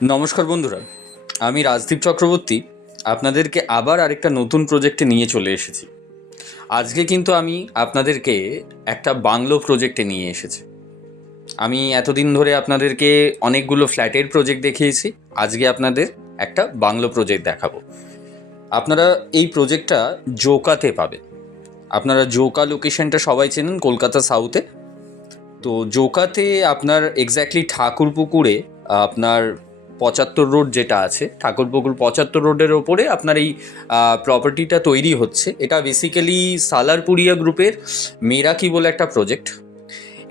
নমস্কার বন্ধুরা, আমি রাজদীপ চক্রবর্তী আপনাদেরকে আবার আরেকটা নতুন প্রজেক্টে নিয়ে চলে এসেছি। আজকে কিন্তু আমি আপনাদেরকে একটা বাংলো প্রজেক্টে নিয়ে এসেছি। আমি এতদিন ধরে আপনাদেরকে অনেকগুলো ফ্ল্যাটের প্রজেক্ট দেখিয়েছি, আজকে আপনাদের একটা বাংলো প্রজেক্ট দেখাবো। আপনারা এই প্রজেক্টটা জোকাতে পাবেন। আপনারা জোকা লোকেশনটা সবাই চেনেন, কলকাতা সাউথে। তো জোকাতে আপনার এক্স্যাক্টলি ঠাকুরপুকুরে আপনার ৭৫ রোড যেটা আছে, ঠাকুরপুকুর ৭৫ রোডের ওপরে আপনার এই প্রপার্টিটা তৈরি হচ্ছে। এটা বেসিক্যালি সালারপুরিয়া গ্রুপের মেরাকি বলে একটা প্রজেক্ট।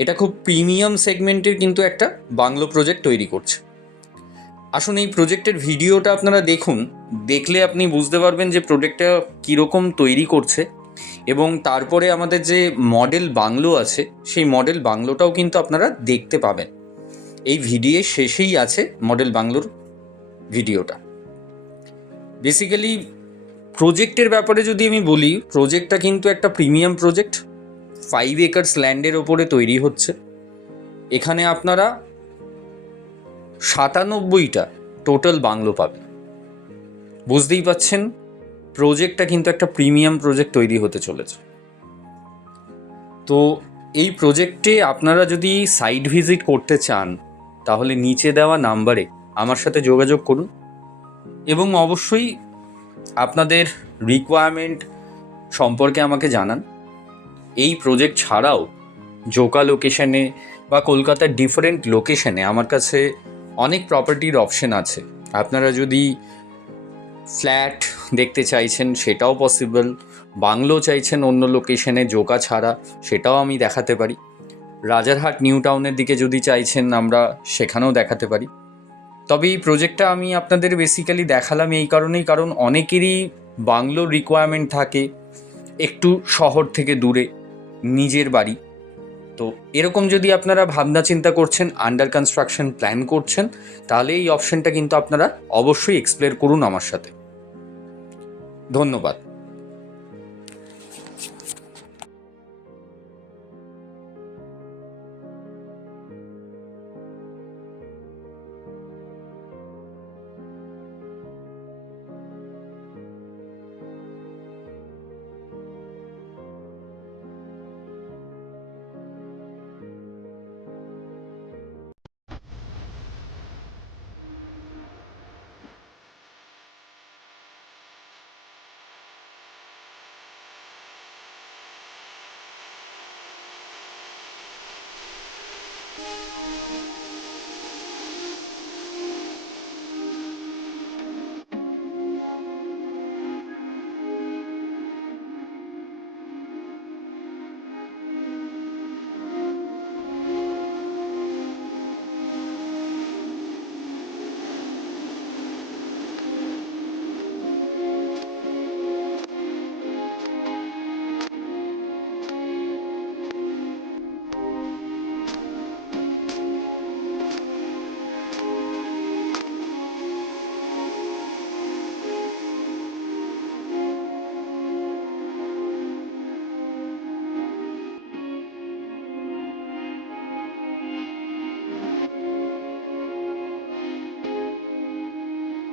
এটা খুব প্রিমিয়াম সেগমেন্টের কিন্তু একটা বাংলো প্রজেক্ট তৈরি করছে। আসুন এই প্রজেক্টের ভিডিওটা আপনারা দেখুন, দেখলে আপনি বুঝতে পারবেন যে প্রজেক্টটা কীরকম তৈরি করছে। এবং তারপরে আমাদের যে মডেল বাংলো আছে, সেই মডেল বাংলোটাও কিন্তু আপনারা দেখতে পাবেন। এই ভিডিওর শেষেই আছে মডেল বাংলোর ভিডিওটা। বেসিক্যালি প্রজেক্টের ব্যাপারে যদি আমি বলি, প্রজেক্টটা কিন্তু একটা প্রিমিয়াম প্রজেক্ট, 5 একর্স ল্যান্ডের ওপরে তৈরি হচ্ছে। এখানে আপনারা 97টা টোটাল বাংলো পাবেন। বুঝতেই পাচ্ছেন প্রজেক্টটা কিন্তু একটা প্রিমিয়াম প্রজেক্ট তৈরি হতে চলেছে। তো এই প্রজেক্টে আপনারা যদি সাইট ভিজিট করতে চান, তাহলে নিচে দেওয়া নাম্বারে আমার সাথে যোগাযোগ করুন এবং অবশ্যই আপনাদের রিকোয়ারমেন্ট সম্পর্কে আমাকে জানান। এই প্রজেক্ট ছাড়াও জোকা লোকেশনে বা কলকাতার ডিফারেন্ট লোকেশনে আমার কাছে অনেক প্রপার্টির অপশন আছে। আপনারা যদি ফ্ল্যাট দেখতে চাইছেন সেটাও পসিবল, বাংলো চাইছেন অন্য লোকেশনে জোকা ছাড়া, সেটাও আমি দেখাতে পারি। রাজারহাট নিউ টাউনের দিকে যদি চাইছেন আমরা সেখানেও দেখাতে পারি। তবে এই প্রজেক্টটা আমি আপনাদের বেসিক্যালি দেখালাম এই কারণেই, কারণ অনেকেরই বাংলোর রিকোয়ারমেন্ট থাকে একটু শহর থেকে দূরে, নিজের বাড়ি। তো এরকম যদি আপনারা ভাবনা চিন্তা করছেন, আন্ডার কনস্ট্রাকশন প্ল্যান করছেন, তাহলে এই অপশনটা কিন্তু আপনারা অবশ্যই এক্সপ্লোর করুন আমার সাথে। ধন্যবাদ।